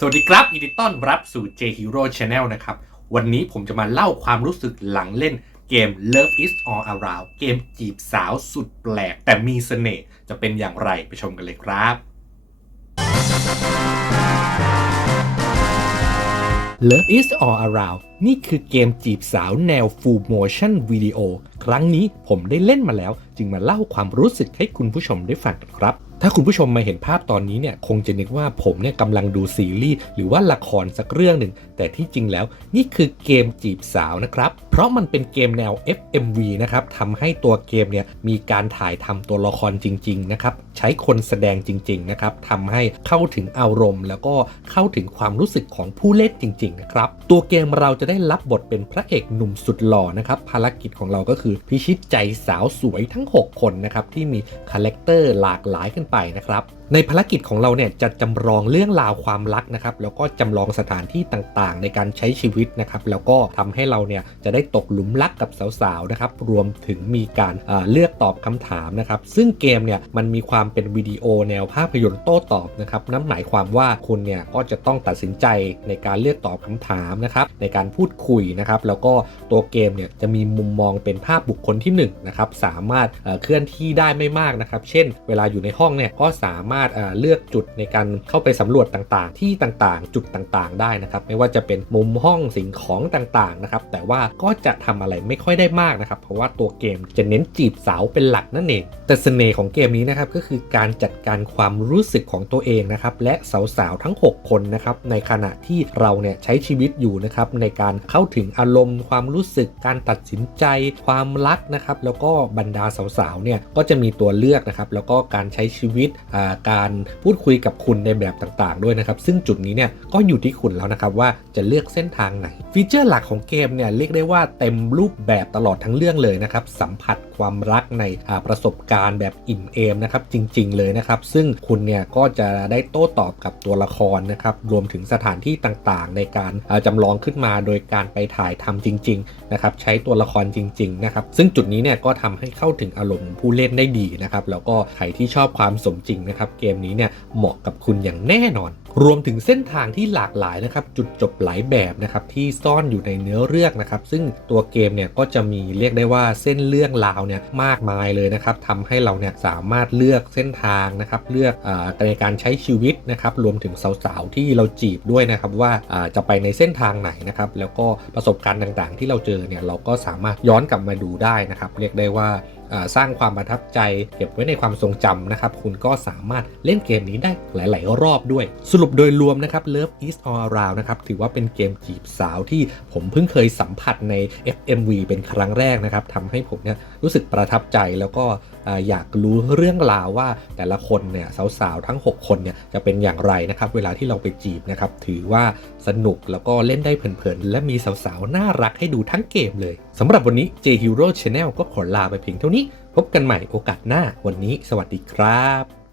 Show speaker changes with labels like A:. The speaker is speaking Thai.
A: สวัสดีครับยินดีต้อนรับสู่ J Hero Channel นะครับ วันนี้ผมจะมาเล่าความรู้สึกหลังเล่นเกม Love is All Around เกมจีบสาวสุดแปลก แต่มีเสน่ห์จะเป็นอย่างไรไปชมกันเลยครับ Love is All Around นี่คือเกมจีบสาวแนว Full Motion Video ครั้งนี้ผมได้เล่นมาแล้ว จึงมาเล่าความรู้สึกให้คุณผู้ชมได้ฟังกันครับ ถ้าคุณผู้ชมมาเห็นภาพตอนนี้เนี่ยคงจะนึกว่าผมเนี่ยกำลังดูซีรีส์หรือว่าละครสักเรื่องหนึ่ง แต่ที่จริงแล้วนี่คือเกมจีบสาวนะครับ เพราะมันเป็นเกมแนว FMV นะครับทำให้ตัวเกมเนี่ยมีการถ่ายทำตัวละครจริงๆนะครับใช้คนแสดงจริงๆนะครับทำให้เข้าถึงอารมณ์ แล้วก็เข้าถึงความรู้สึกของผู้เล่นจริงๆนะครับตัวเกมเราจะได้รับบทเป็นพระเอกหนุ่มสุดหล่อนะครับภารกิจของเราก็คือพิชิตใจสาวสวยทั้ง 6 คนนะครับที่มีคาแรคเตอร์หลากหลายขึ้นไปนะครับในภารกิจของเราเนี่ยจะจำลองเรื่องราวความรักนะครับ แล้วก็จำลองสถานที่ต่างๆ ในการใช้ชีวิตนะครับ แล้วก็ทำให้เราเนี่ยจะได้ตกหลุมรักกับสาวๆนะครับ รวมถึงมีการเอ่อเลือกตอบคำถามนะครับ ซึ่งเกมเนี่ยมันมีความเป็นวิดีโอแนวภาพยนตร์โต้ตอบนะครับ นั่นหมายความว่าคุณเนี่ยก็จะต้องตัดสินใจในการเลือกตอบคำถามนะครับในการพูดคุยนะครับ แล้วก็ตัวเกมเนี่ยจะมีมุมมองเป็นภาพบุคคลที่1นะครับ สามารถเอ่อเคลื่อนที่ได้ไม่มากนะครับ เช่น เวลาอยู่ในห้องเนี่ยก็สามารถเอ่อเลือกจุดในการเข้าไปสำรวจต่างๆ ที่ต่างๆ จุดต่างๆ ได้นะครับ ไม่ว่าจะเป็นมุมห้องสิ่งของต่างๆนะครับแต่ว่าก็จะทำอะไรไม่ค่อยได้มากนะครับ เพราะว่าตัวเกมจะเน้นจีบสาวเป็นหลักนั่นเอง แต่เสน่ห์ของเกมนี้นะครับก็คือการจัดการความรู้สึกของตัวเองนะครับและสาวๆทั้ง 6 คนนะครับในขณะที่เราเนี่ยใช้ชีวิตอยู่นะครับในการเข้าถึงอารมณ์ ความรู้สึกการตัดสินใจ ความรักนะครับแล้วก็บรรดาสาวๆเนี่ยก็จะมีตัวเลือกนะครับแล้วก็การใช้ชีวิตการพูดคุยกับคุณในแบบต่างๆ ด้วยนะครับ ซึ่งจุดนี้เนี่ยก็อยู่ที่คุณแล้วนะครับว่าจะเลือกเส้นทางไหน ฟีเจอร์หลักของเกมเนี่ยเรียกได้ว่าเต็มรูปแบบตลอดทั้งเรื่องเลยนะครับสัมผัสความรักในประสบการณ์แบบอิ่มเอมนะครับจริง ๆ เลยนะครับ ซึ่งคุณเนี่ยก็จะได้โต้ตอบกับตัวละครนะครับรวมถึงสถานที่ต่างๆ ในการอ่าจำลองขึ้นมาโดยการไปถ่ายทำจริงๆนะครับใช้ตัวละครจริงๆนะครับซึ่งจุดนี้เนี่ยก็ทำให้เข้าถึงอารมณ์ผู้เล่นได้ดีนะครับแล้วก็ใครที่ชอบความสมจริงนะครับเกมนี้เนี่ยเหมาะกับคุณอย่างแน่นอน รวมถึงเส้นทางที่หลากหลายนะครับ จุดจบหลายแบบนะครับที่ซ่อนอยู่ในเนื้อเรื่องนะครับ ซึ่งตัวเกมเนี่ยก็จะมีเรียกได้ว่าเส้นเรื่องราวเนี่ยมากมายเลยนะครับทำให้เราเนี่ยสามารถเลือกเส้นทางนะครับ เลือกอในการใช้ชีวิตนะครับ รวมถึงสาวๆที่เราจีบด้วยนะครับ ว่าจะไปในเส้นทางไหนนะครับ แล้วก็ประสบการณ์ต่างๆ ที่เราเจอเนี่ยเราก็สามารถย้อนกลับมาดูได้นะครับ เรียกได้ว่าสร้างความประทับใจ เก็บไว้ในความทรงจำนะครับ คุณก็สามารถเล่นเกมนี้ได้หลาย ๆ รอบด้วย สรุปโดยรวมนะครับ Love is all around นะครับ ถือว่าเป็นเกมจีบสาวที่ผมเพิ่งเคยสัมผัสใน FMV เป็นครั้งแรกนะครับทำให้ผมเนี่ยรู้สึกประทับใจแล้วก็ อยากรู้เรื่องราวว่าแต่ละคนเนี่ยสาวๆทั้ง 6 คนเนี่ยจะเป็นอย่างไรนะครับเวลาที่เราไปจีบนะครับถือว่าสนุกแล้วก็เล่นได้เพลินๆ และมีสาวๆ น่ารักให้ดูทั้งเกมเลยสำหรับวันนี้ J Hero Channel ก็ขอลาไปเพียงเท่านี้ พบกันใหม่โอกาสหน้าวันนี้ สวัสดีครับ